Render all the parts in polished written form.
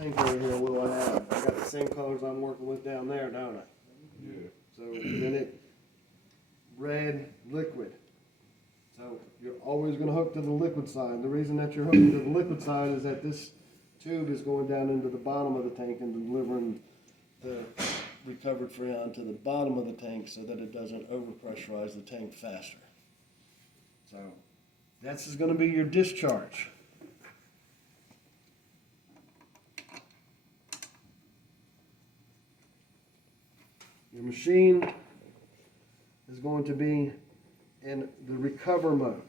tank over here, what do I have? I got the same colors I'm working with down there, don't I? Yeah. So then it, red, liquid. So you're always gonna hook to the liquid side. The reason that you're hooking to the liquid side is that this tube is going down into the bottom of the tank and delivering the recovered freon to the bottom of the tank so that it doesn't overpressurize the tank faster. So this is gonna be your discharge. Your machine is going to be in the recover mode.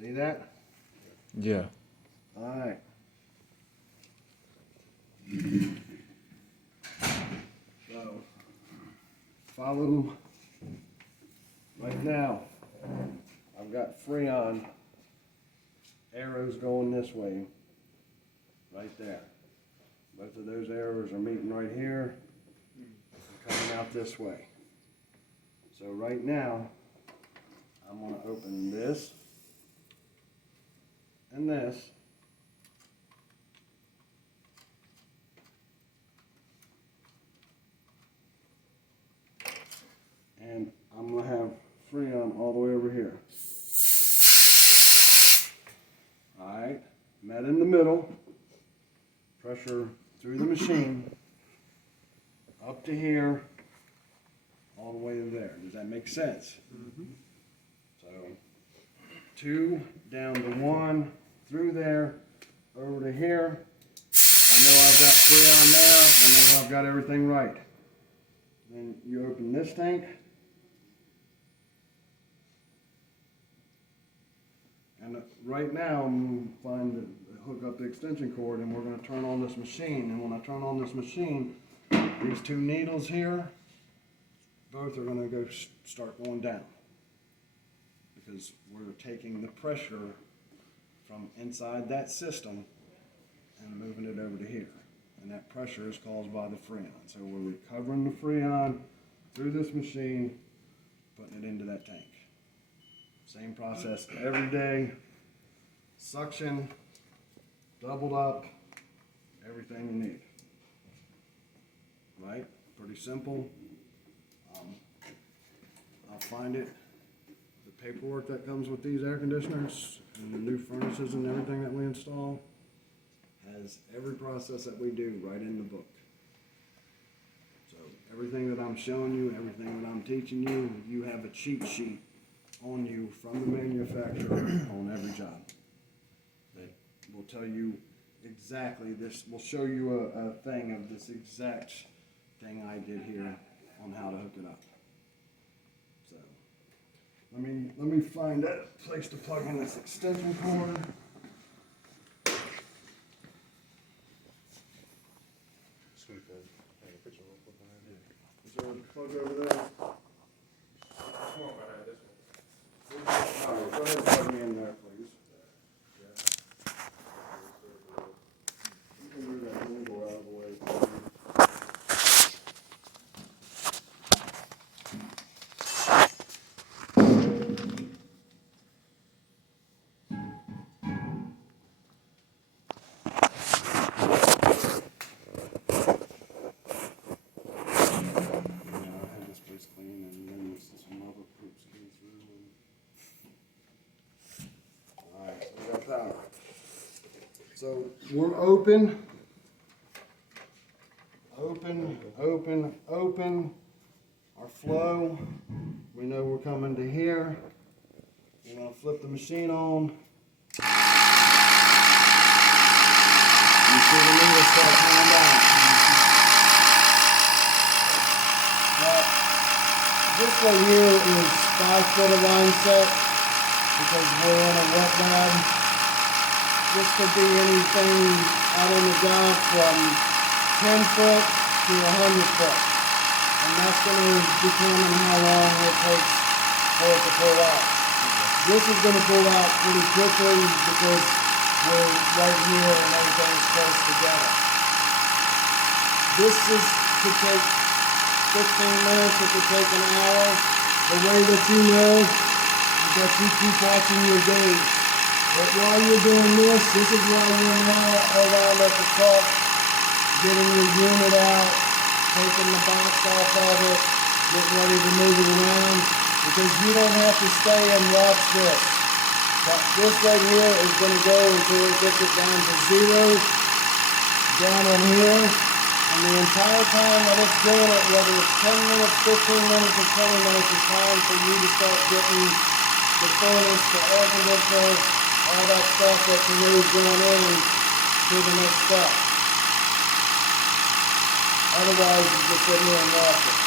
See that? Yeah. All right. So, follow right now. I've got Freon arrows going this way, right there. Both of those arrows are meeting right here and coming out this way. So right now, I'm going to open this and this. And I'm going to have Freon all the way over here. Alright, met in the middle. Pressure through the machine, up to here, all the way to there. Does that make sense? Mm-hmm. So, 2 down to 1, through there, over to here. I know I've got Freon there. I know I've got everything right. Then you open this tank. And right now, I'm going to hook up the extension cord and we're going to turn on this machine. And when I turn on this machine, these 2 needles here, both are going to go start going down. Because we're taking the pressure from inside that system and moving it over to here. And that pressure is caused by the Freon. So we're recovering the Freon through this machine, putting it into that tank. Same process every day. Suction, doubled up, everything you need. Right? Pretty simple. I'll find it. The paperwork that comes with these air conditioners and the new furnaces and everything that we install has every process that we do right in the book. So everything that I'm showing you, everything that I'm teaching you, you have a cheat sheet on you from the manufacturer on every job. That will tell you exactly this, will show you a thing of this exact thing I did here on how to hook it up. So let me find a place to plug in this extension cord. Is there a plug over there? Alright, go ahead and plug me in there, please. You can move that window out of the way, please. So we're open, our flow, we know we're coming to here, we're going to flip the machine on, you see the needle start coming down. Now, this right here is 5 foot of line set, because we're on a wet lab. This could be anything out on the job from 10 foot to 100 foot. And that's going to determine how long it takes for it to pull out. This is going to pull out pretty quickly because we're right here and everything's close together. This could take 15 minutes, it could take an hour. The way that you know is that you keep watching your gauge. But while you're doing this is why you're now start to talk, getting your unit out, taking the box off of it, getting ready to move it around, because you don't have to stay and watch this. But this right here is going to go until it gets it down to 0, down on here, and the entire time that it's doing it, whether it's 10 minutes, 15 minutes, or 20 minutes, it's time for you to start getting the furnace, the air conditioner, all that stuff that you know is going in to the next step. Otherwise, you just sit here and watch it.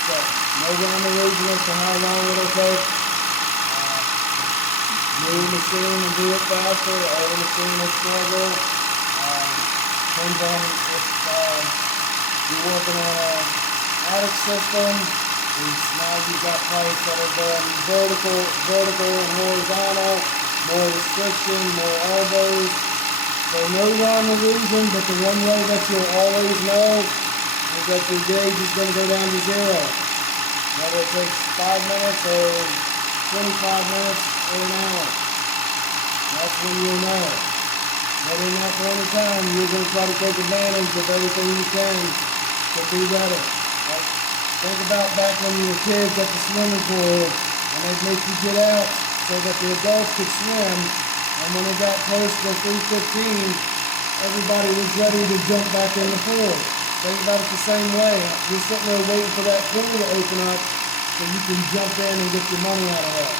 So, no rhyme or reason as to how long it'll take. New machine will do it faster, old machine will struggle. Depends on if you're working on an attic system. Now you've got pipes that are going vertical and horizontal, more restriction, more elbows. So no rhyme or reason, but the one way that you'll always know is that your gauge is going to go down to 0. Whether it takes 5 minutes or 25 minutes or an hour. That's when you'll know. But in that point of time, you're going to try to take advantage of everything you can to be ready. Like, think about back when you were kids at the swimming pool, and they'd make you get out so that the adults could swim, and when it got close to 3:15, everybody was ready to jump back in the pool. Think about it the same way. You're sitting there waiting for that pool to open up so you can jump in and get your money out of there.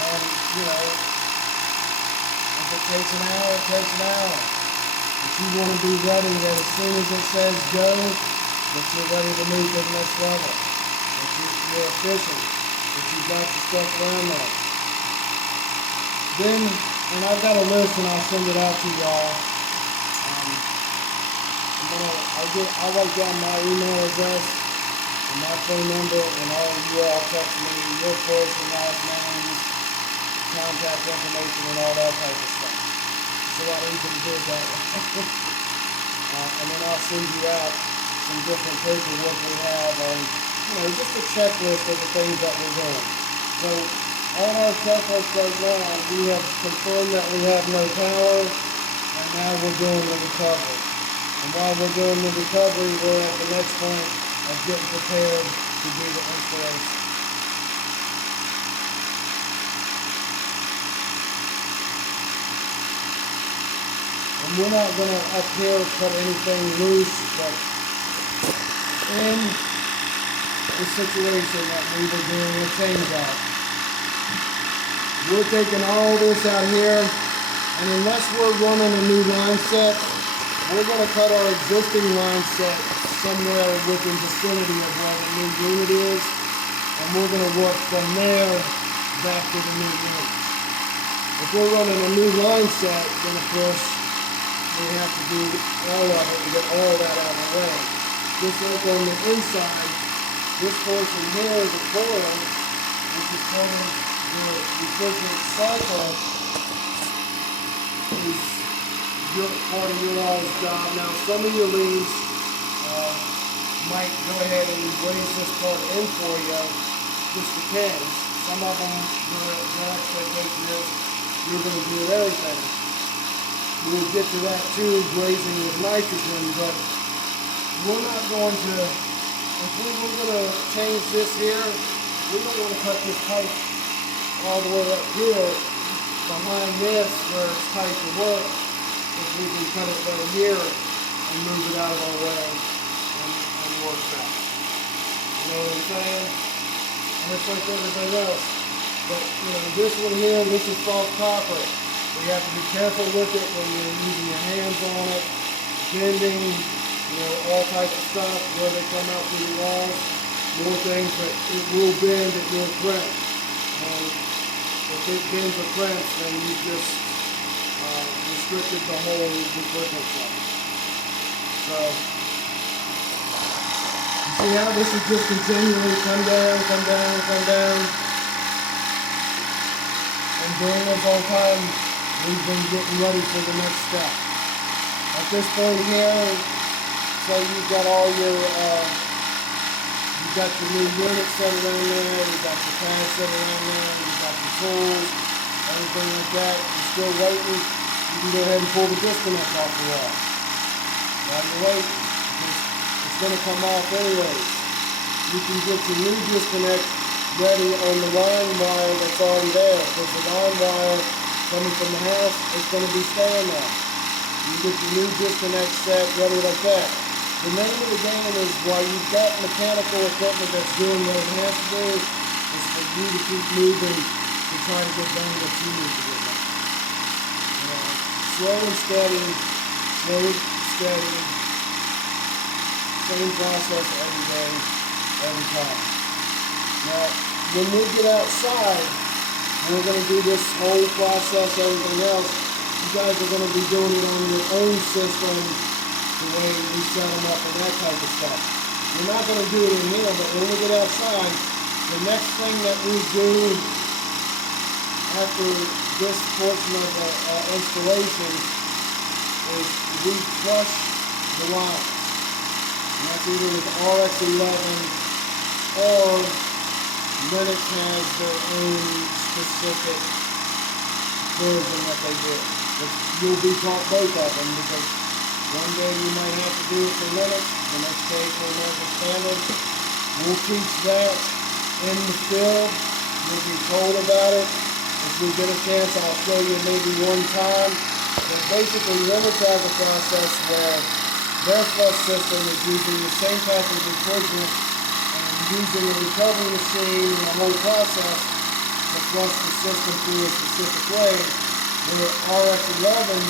And, you know, if it takes an hour, it takes an hour. But you want to be ready that as soon as it says go, that you're ready to move to the next level. That you're efficient. That you've got your stuff around there. Then, and I've got a list and I'll send it out to y'all. I'll write down my email address and my phone number, and all of you all text me your first and last names, contact information, and all that type of stuff. It's a lot easier to do it that way. And then I'll send you out some different paperwork we have on, you know, just a checklist of the things that we're doing. So on our checklist right now, we have confirmed that we have no power, and now we're doing the recovery. And while we're doing the recovery, we're at the next point of getting prepared to do the installation. And we're not going to up here cut anything loose, but in the situation that we were doing a change out, we're taking all this out here, and unless we're running a new line set, we're going to cut our existing line set somewhere within vicinity of where the new unit is, and we're going to work from there back to the new unit. If we're running a new line set, then of course we have to do all of it and get all that out of the way. Just like on the inside, this portion here is a coil, which is part of the refrigerant cycle, is part of your all's job. Now, some of your leads might go ahead and raise this part in for you. Just depends. Some of them, their expectation is you're going to do everything. We'll get to that too, grazing with nitrogen, but we're not going to, if we were going to change this here, we don't want to cut this pipe all the way up here behind this where it's tight to work. If we can cut it right here and move it out of our way and work that. You know what I'm saying? And it's like everything else. But, you know, this one here, this is soft copper. You have to be careful with it when you're using your hands on it, bending, you know, all types of stuff, where they come out through the walls, more things, but it will bend, it will crimp. And if it bends or crimps, then you just restricted the whole refrigerant cycle. So, you see how this is just continually come down, come down, come down. And during this whole time, we've been getting ready for the next step. At this point here, so you've got all your, you've got your new unit set around there, you've got your pad set around there, you've got your tools, everything like that. You still waiting, you can go ahead and pull the disconnect off the wall. While you're waiting, because it's going to come off anyways. You can get your new disconnect ready on the line wire that's already there, because the line wire coming from the house is going to be staying there. You get your new disconnect set ready like that. The name of the game is, while you've got mechanical equipment that's doing what it has to do, is for you to keep moving to try to get done what you need to get done. Slow and steady, same process every day, every time. Now, when we get outside, we're going to do this whole process, everything else. You guys are going to be doing it on your own system, the way we set them up and that type of stuff. We're not going to do it in here, but when we get outside, the next thing that we do after this portion of the installation is we flush the lines. And that's either with RX11 or Linux has their own specific version that they do. But you'll be taught both of them, because one day you might have to do it for Linux, the next day for American Standard. We'll teach that in the field. You'll be told about it. If we get a chance, I'll show you maybe one time. But basically, Linux has a process where their flush system is using the same type of refrigerant and using a recovery machine and the whole process to flush the system through a specific way. Where RX11s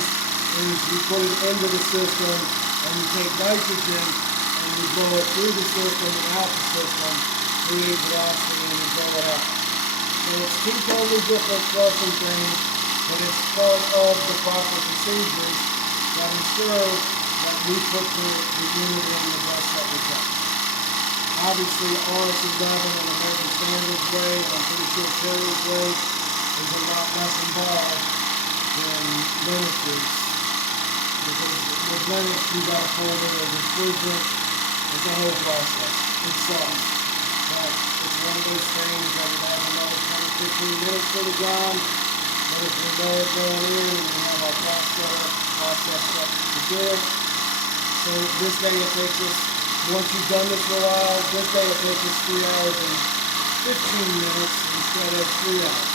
is you put it into the system and you take nitrogen and you blow it through the system and out the system, create velocity, and you blow it out. So it's two totally different flushing things, but it's part of the proper procedures that ensure that we put the unit in the best that we can. Obviously, RX11 and American Standard's way, I'm pretty sure Cherry's way, is a lot less involved than Linux's. Because with Linux, you got to pull in a refrigerant. It's a whole process. It sucks. But it's one of those things that it has another 10-15 minutes for the job. But if we know it going in and we have our process set to do it. So this day it takes us, once you've done this for a while, this day it takes us 3 hours and 15 minutes instead of 3 hours.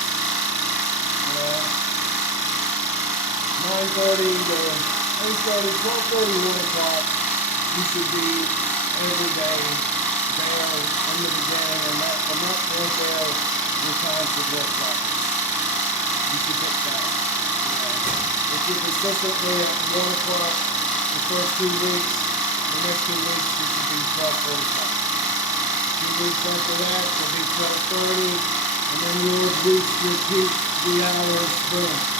9:30 to 8:30, 12:30, 1 o'clock, you should be every day there under the gang, and that from that point there, your time should work out. You should get that. If you're consistently at 1 o'clock the first 2 weeks, the next 2 weeks you should be 12:45. 2 weeks after that, you'll be 12:30, and then you'll reach your peak 3 hours, boom.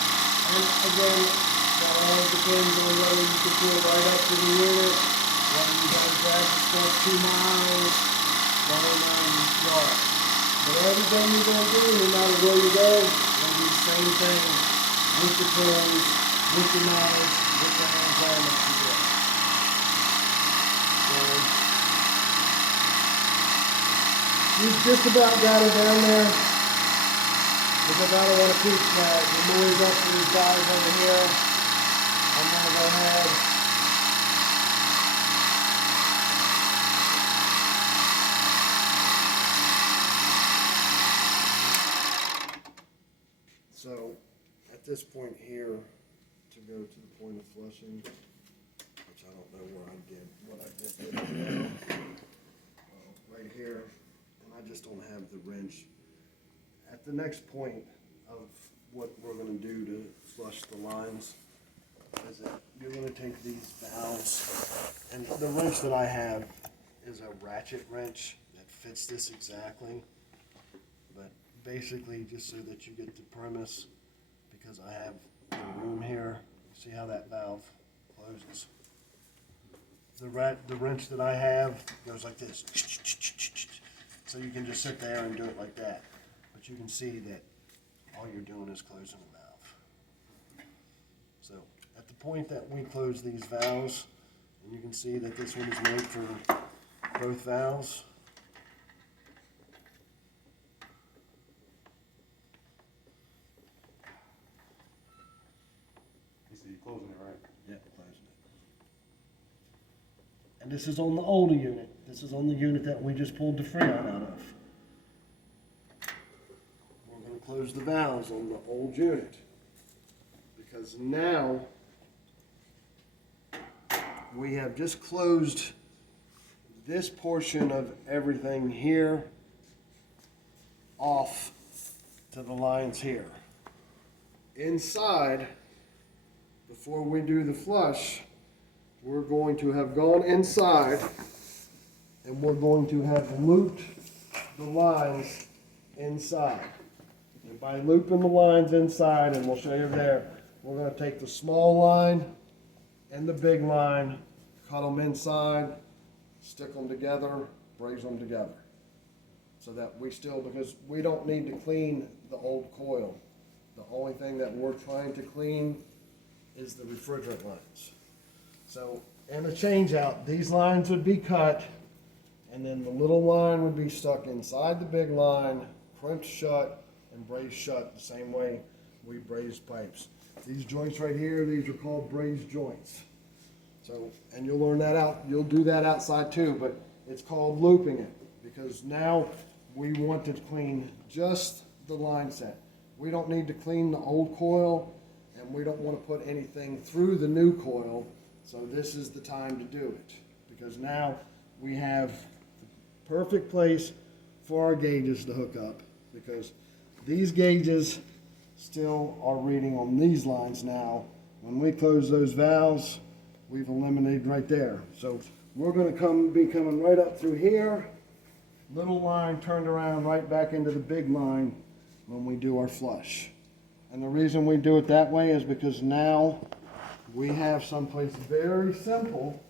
And again, that all depends on whether you can pull right up to the unit, whether you got to drag the stuff 2 miles, 109 yards. But everything you're going to do, no matter where you go, you're going to do the same thing with the tools, with the knowledge, with the hands-on that you get. So, you've just about got it down there. Because I don't want to keep the noise up for these guys over here, I'm going to go ahead. So, at this point here, to go to the point of flushing, which I don't know where I did, what I just did now, right here, and I just don't have the wrench. At the next point of what we're going to do to flush the lines is that you're going to take these valves, and the wrench that I have is a ratchet wrench that fits this exactly, but basically just so that you get the premise, because I have the room here, see how that valve closes. The wrench that I have goes like this, so you can just sit there and do it like that. But you can see that all you're doing is closing the valve. So at the point that we close these valves, and you can see that this one is made for both valves. you're closing it, right? Yep, closing it. And this is on the older unit. This is on the unit that we just pulled the Freon out of. We're gonna close the valves on the old unit. Because now we have just closed this portion of everything here off to the lines here. Inside, before we do the flush, we're going to have gone inside and we're going to have looped the lines inside. And by looping the lines inside, and we'll show you there, we're going to take the small line and the big line, cut them inside, stick them together, braze them together. So that we still, because we don't need to clean the old coil. The only thing that we're trying to clean is the refrigerant lines. So in a change out, these lines would be cut, and then the little line would be stuck inside the big line, crimped shut, and brazed shut the same way we braze pipes. These joints right here, these are called brazed joints. So, and you'll learn that out, you'll do that outside too, but it's called looping it, because now we want to clean just the line set. We don't need to clean the old coil, and we don't want to put anything through the new coil, so this is the time to do it. Because now we have the perfect place for our gauges to hook up, because these gauges still are reading on these lines now. When we close those valves, we've eliminated right there. So we're going to be coming right up through here, little line turned around right back into the big line when we do our flush. And the reason we do it that way is because now we have someplace very simple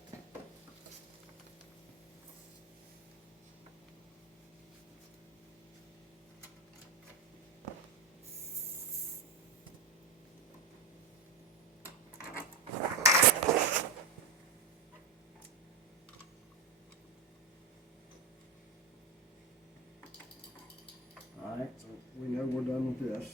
Alright, so we know we're done with this.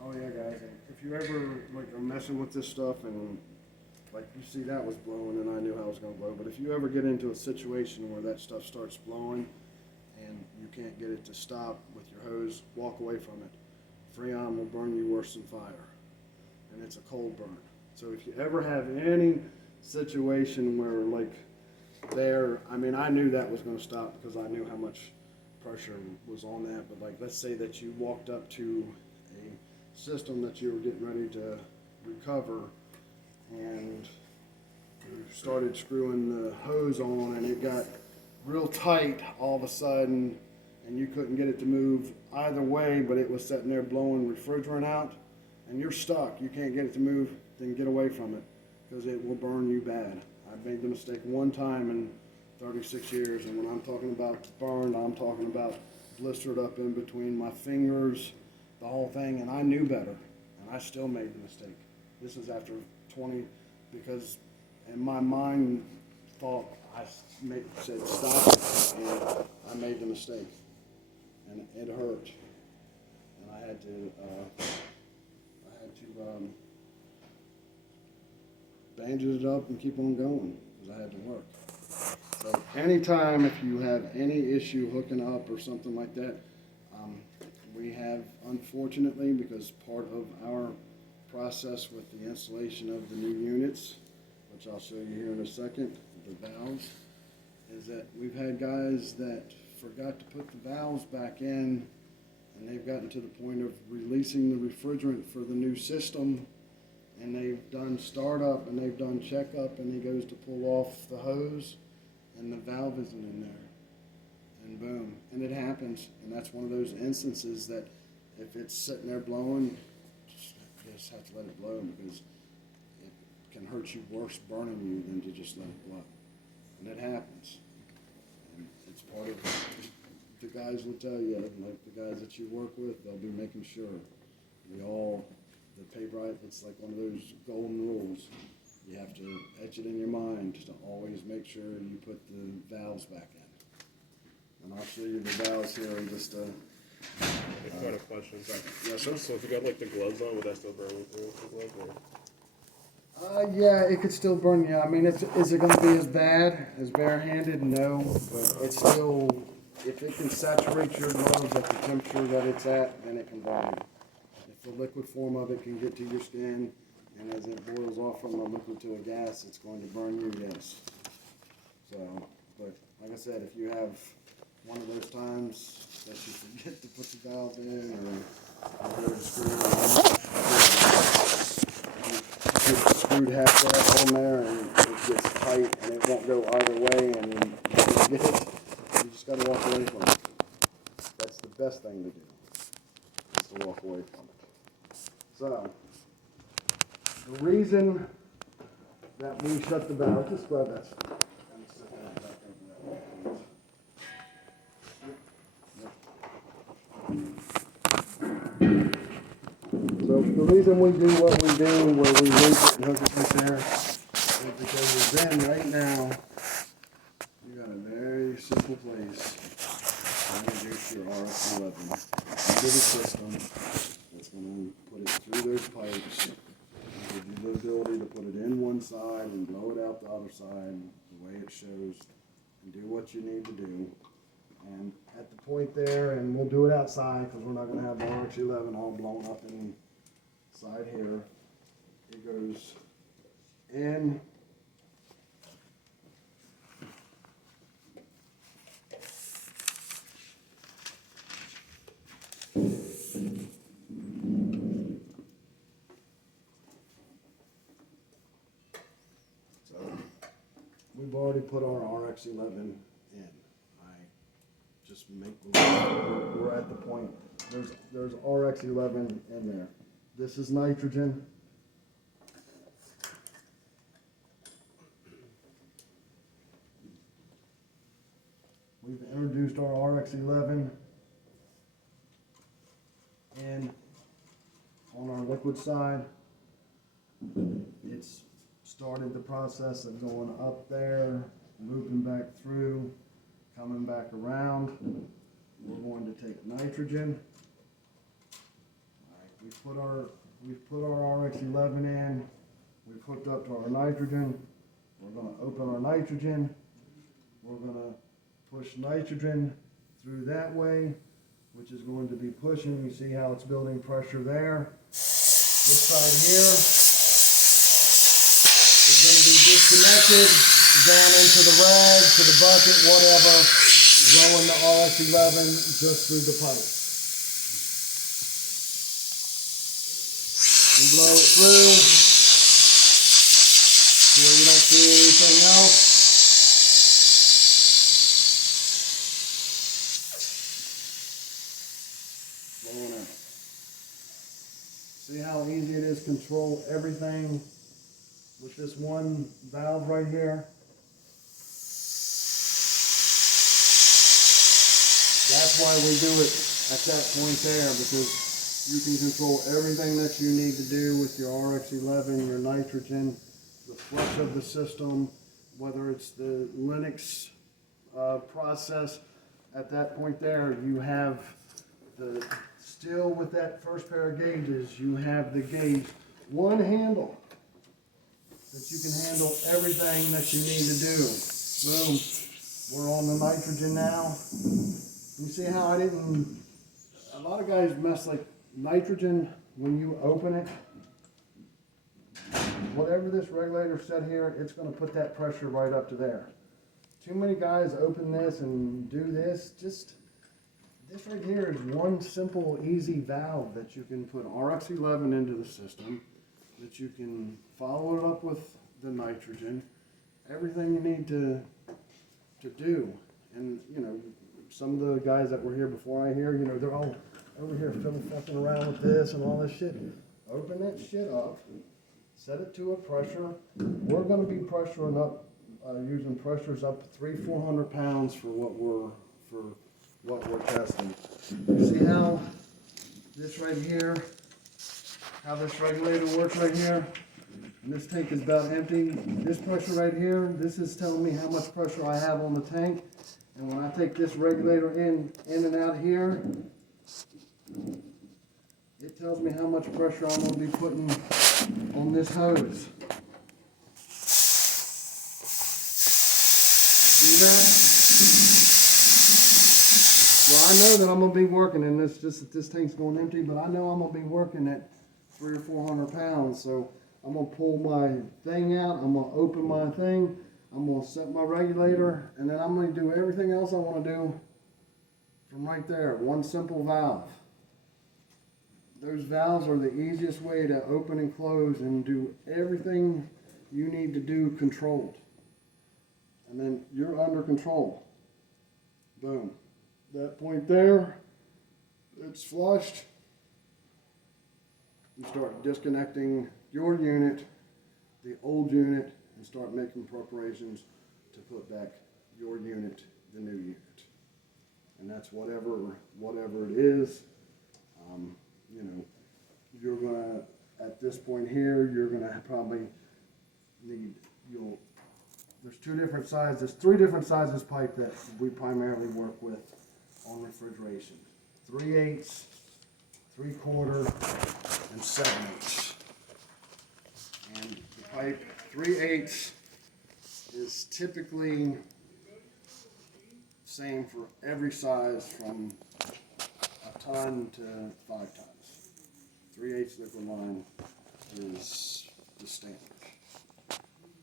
Oh yeah guys, if you ever like are messing with this stuff and like you see that was blowing and I knew how it was going to blow, but if you ever get into a situation where that stuff starts blowing and you can't get it to stop with your hose, walk away from it. Freon will burn you worse than fire, and it's a cold burn. So if you ever have any situation where like there, I mean, I knew that was going to stop because I knew how much pressure was on that, but like let's say that you walked up to a system that you were getting ready to recover and you started screwing the hose on and it got real tight all of a sudden and you couldn't get it to move either way, but it was sitting there blowing refrigerant out, and you're stuck. You can't get it to move, then get away from it, because it will burn you bad. I made the mistake one time in 36 years, and when I'm talking about burned, I'm talking about blistered up in between my fingers, the whole thing, and I knew better, and I still made the mistake. This is after 20, because in my mind thought I said stop it, and I made the mistake. And it hurt, and I had to bandage it up and keep on going because I had to work. So anytime if you have any issue hooking up or something like that, we have, unfortunately, because part of our process with the installation of the new units, which I'll show you here in a second, the valves, is that we've had guys that forgot to put the valves back in, and they've gotten to the point of releasing the refrigerant for the new system, and they've done startup and they've done checkup, and he goes to pull off the hose and the valve isn't in there, and boom, and it happens. And that's one of those instances that if it's sitting there blowing, you just have to let it blow, because it can hurt you worse burning you than to just let it blow, and it happens. It's part of the guys will tell you, like the guys that you work with, they'll be making sure we all, the pay right, it's like one of those golden rules. you have to etch it in your mind to always make sure you put the valves back in. And I'll show you the valves here in just I've got a question. yes, sir. So if you got like the gloves on, would that still burn with the gloves? Or? Yeah, it could still burn you. I mean, is it going to be as bad as barehanded? No, but it's still, if it can saturate your gloves at the temperature that it's at, then it can burn you. If the liquid form of it can get to your skin, and as it boils off from a liquid to a gas, it's going to burn you, yes. So, but like I said, if you have one of those times that you forget to put the valve in, or you go to screw it, get screwed halfway on there, and it gets tight, and it won't go either way, and then you get it, you just got to walk away from it. That's the best thing to do, is to walk away from it. So, the reason that we shut the valve, just grab that. So the reason we do what we do, where we link it and hook it right there, is because then right now, you got a very simple place to introduce your RF11 into the system. That's going to put it through those pipes, give you the ability to put it in one side and blow it out the other side the way it shows, and do what you need to do. And at the point there, and we'll do it outside because we're not going to have RX11 all blown up inside here. It goes in. So we've already put our RX11 in. Just make we're at the point. There's RX11 in there. This is nitrogen. We've introduced our RX11 in on our liquid side. It's started the process of going up there, looping back through, coming back around. We're going to take nitrogen. All right, we've put our RX11 in. We've hooked up to our nitrogen. We're going to open our nitrogen. We're going to push nitrogen through that way, which is going to be pushing. You see how it's building pressure there. This side here is going to be disconnected down into the rag, to the bucket, whatever, blowing the RX11 just through the pipe. You blow it through to where you don't see anything else. Blowing out. See how easy it is to control everything with this one valve right here? That's why we do it at that point there, because you can control everything that you need to do with your RX11, your nitrogen, the flush of the system, whether it's the Linux process. At that point there, you have still with that first pair of gauges, you have the gauge, one handle that you can handle everything that you need to do. Boom, we're on the nitrogen now. You see how I didn't, a lot of guys mess like nitrogen when you open it. Whatever this regulator said here, it's going to put that pressure right up to there. Too many guys open this and do this. Just, this right here is one simple, easy valve that you can put RX11 into the system, that you can follow it up with the nitrogen, everything you need to do. And, you know, some of the guys that were here before I here, you know, they're all over here fucking around with this and all this shit. Open that shit up, set it to a pressure. We're going to be pressuring up, using pressures up to 300-400 pounds for what we're testing. You see how this right here, how this regulator works right here? And this tank is about empty. This pressure right here, this is telling me how much pressure I have on the tank. And when I take this regulator in and out here, it tells me how much pressure I'm gonna be putting on this hose. See that? Well, I know that I'm gonna be working in this, just that this tank's going empty, but I know I'm gonna be working at 300 or 400 pounds, so I'm gonna pull my thing out, I'm gonna open my thing, I'm gonna set my regulator, and then I'm gonna do everything else I wanna do from right there, one simple valve. Those valves are the easiest way to open and close and do everything you need to do controlled. And then you're under control. Boom. That point there, it's flushed. You start disconnecting your unit, the old unit, and start making preparations to put back your unit, the new unit. And that's whatever it is. You know, you're gonna, at this point here, you're gonna probably need, there's two different sizes, there's three different sizes pipe that we primarily work with on refrigeration. 3/8, 3/4, and 7/8. And the pipe 3/8 is typically same for every size from a ton to 5 tons. 3/8 liquid line is the standard.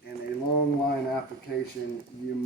In a long line application, you